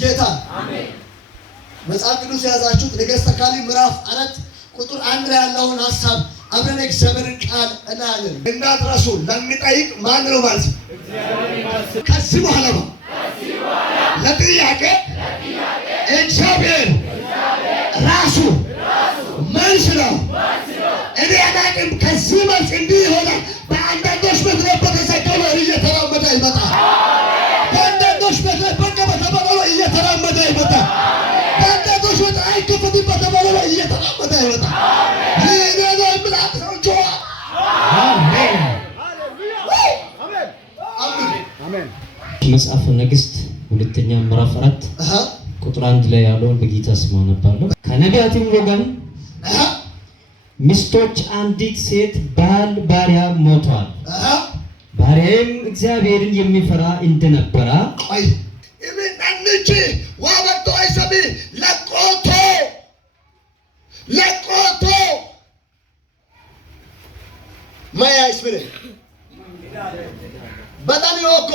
ጌታ አሜን። መጽሐፍ ቅዱስ የያዛችሁት ነገሥተ ካልዕ ምዕራፍ 4 ቁጥር 1 ላይ ያለውን ሐሳብ አብረን እግዚአብሔርን ቃል እናያለን። እንዳትረሱ ለሚጠይቅ ማን ነው ማለት ነው? እግዚአብሔር። ከዚህ በኋላ ለጥያቄ እግዚአብሔር ራሱ መልስ ነው። እኔ አላቅም። ከዚህ መልስ እንዲህ ይሆናል። በአንዳንዶች ቤት ላይ በተሰቀለ እየተራመደ ይመጣል። በአንዳንዶች ቤት ላይ በቃ በተባለ እየተራመደ ይመጣል። በአንዳንዶች ቤት አይከፈትም በተባለ እየተራመደ ይመጣል። ይሄ ነው ምላት ነው ጆዋ አሜን አሜን። መጽሐፈ ነገሥት ሁለተኛ ምዕራፍ 4 ቁጥር 1 ላይ ያለውን በጌታ ስም አነባለሁ። ከነቢያትም ወገን ሚስቶች አንዲት ሴት ባል ባሪያ ሞቷል፣ ባሪያም እግዚአብሔርን የሚፈራ እንደነበረ አይ እምናንቺ ዋበቶ አይሰቢ ለቆቶ ማያ ይስብለ በዳኒዮኮ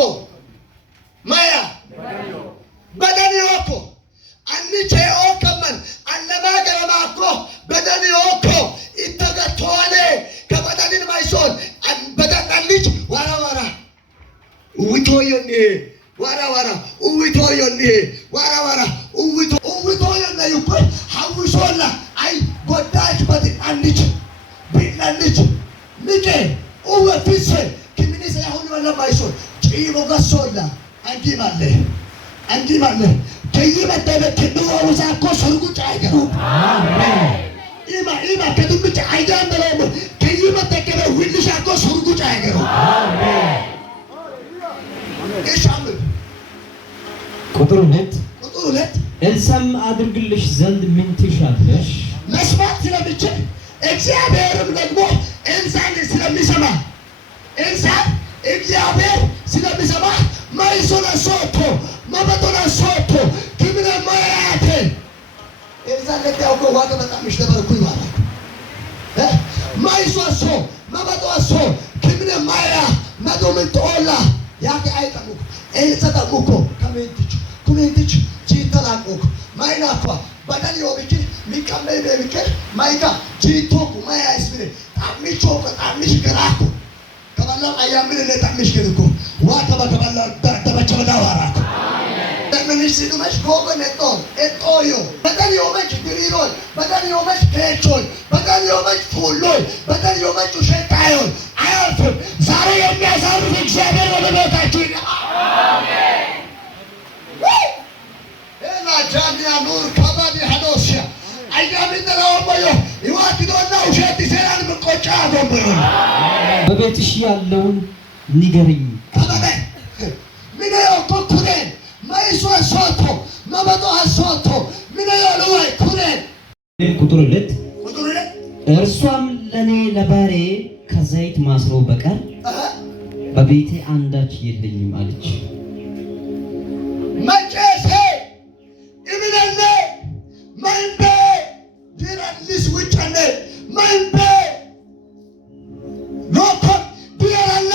ማያ በዳኒዮኮ አንቺ ኦከመን አለማ ገረማኮ በዳኒዮኮ ይተገቷለ ከበዳኒን ማይሶን በዳናልጅ ዋራ ውቶዮኒ ዋራ ውቶዮኒ ዋራ ውቶዮኒ ይኮ ሐውሶላ አይ ጎዳች በዳንልጅ ቢላልጅ ንቄ ወፊስ ከሚኒስ ያሁን ወለማይሶን ጪሞ ገሶላ አንዲ ማለ ከይመደበክ ነው ወዛኮ ሰርጉጭ አይገሩ አሜን። ኢማ ከዱምጭ አይጃን ደረሙ ከይመደከለ ሁልሻኮ ሰርጉጭ አይገሩ አሜን። እሻም ቁጥር 2 ኤልሳዕም አድርግልሽ ዘንድ ምን ትሻለሽ? መስማት ስለሚችል እግዚአብሔርም ደግሞ ኤልሳዕን ስለሚሰማ እግዚአብሔር ስለሚሰማ ማይሶና ሶቶ ማበቶና ሶቶ ክምነ ማያቴ ኤልሳዕ ለታውቆ ዋጋ በጣም ይሽተበርኩ ይባላል። ማይሶሶ ማበቶሶ ክምነ ማያ ማዶምን ጦላ ያከ አይጠሙ ኤልሳዕ ተሙኮ ከመንትች ጂተላቆ ማይናኳ በዳኒ ወብጭ ሚቀመይ በሚከል ማይካ ጂቶኩ ማያ ይስብለ ጣምሽ ገራኩ ከበላ አያምን ለጣምሽ ገርኩ ዋተባ ከበላ ተበቸበዳ ዋራኩ አሜን። ሲዱመሽ ጎበነቶን ኤጦዮ በዳኒ ወመች ድሪሮይ በዳኒ ወመች ከቾይ በዳኒ ወመች ፉሎይ በዳኒ ወመች ሸጣዮይ አያልፍም። ዛሬ የሚያሳርፍ እግዚአብሔር ወደ ቤታችሁ አሜን። ኤላ ጃሚያ ኑር ከባዲ ሐዶሲያ አይጋሚን ለወበዮ ይዋትዶና ውሸት ይሰራል መቆጫ ጎንበሩ በቤትሽ ያለውን ንገሪኝ። ከበደ ምንዮ ኩኩሬን ማይሶ ሶቶ ማበቶ ሶቶ ምንዮ ለወይ ኩሬን ቁጥር 2 እርሷም ለኔ ለባሬ ከዘይት ማስሮ በቀር በቤቴ አንዳች የለኝም አለች። መጨሴ ኢብነለ ማንበ ዲራሊስ ውጨነ ማንበ ሎኮ ዲራላ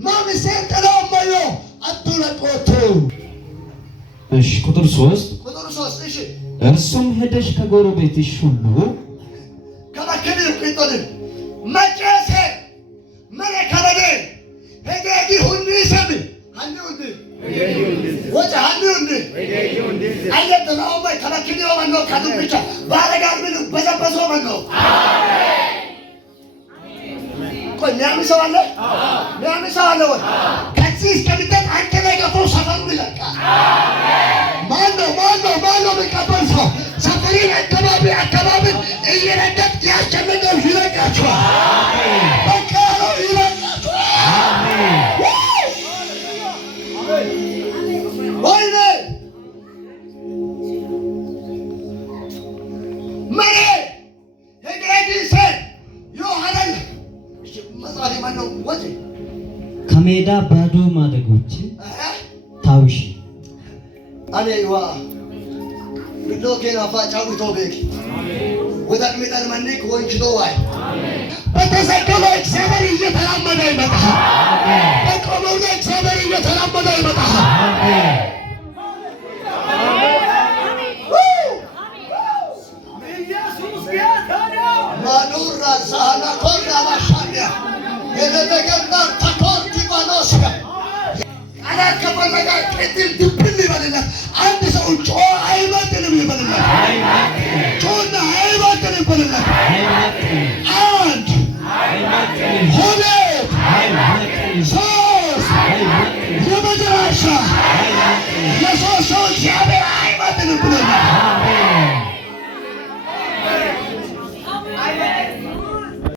ማምሴ ተላማዮ አቱለቆቶ እሺ ቁጥር 3 እሺ እርሱም ሄደሽ ከጎረቤትሽ ሁሉ ከማከለ ይቆጥል መጨሴ መረከበደ ሄደጊ ሁሉ ይሰብ አንዱንድ ወጫ አንዱንድ አይደለም ወይ ከማከለ ወመኖ ካዱብቻ ባለጋር ምን በዘበዞ መኖ አሜን። ቆይ ሚያምሰው አለ ወይ ከዚህ እስከሚጠጥ አንተ ላይ ገፎ ሰፈሩ ይለቃል አሜን። ማነው የሚቀበል ሰው ሰፈሪን አካባቢ እየረገጥ ያስጨነቀው ይለቃቸዋል አሜን። በቃ ይለቃቸዋል አሜን። ወይኔ መሬ የግሬዲሰ ዮሐንስ መጽሐፍ ማነው ወጪ ከሜዳ ባዶ ማደጎችን ታውሺ አኔዋ ሎኬና ፋጫው ቶቤክ ወዳቅ ሚጣል ማንክ ወንጅቶ ዋይ በተሰቀለ እግዚአብሔር እየተራመደ ይመጣል አሜን። በቆመው እግዚአብሔር እየተራመደ ይመጣል አሜን። የደረገና ተኮርቲ ባኖስ አላት ከፈለጋ ቅድም ድብን ይበልላት። አንድ ሰው ጮ አይመጥንም ይበልላት። ጮና አይመጥንም ይበልላት። አንድ ሁለት ሶስት የመጨረሻ የሶስት ሰው እግዚአብሔር አይመጥንም ብሎኛል።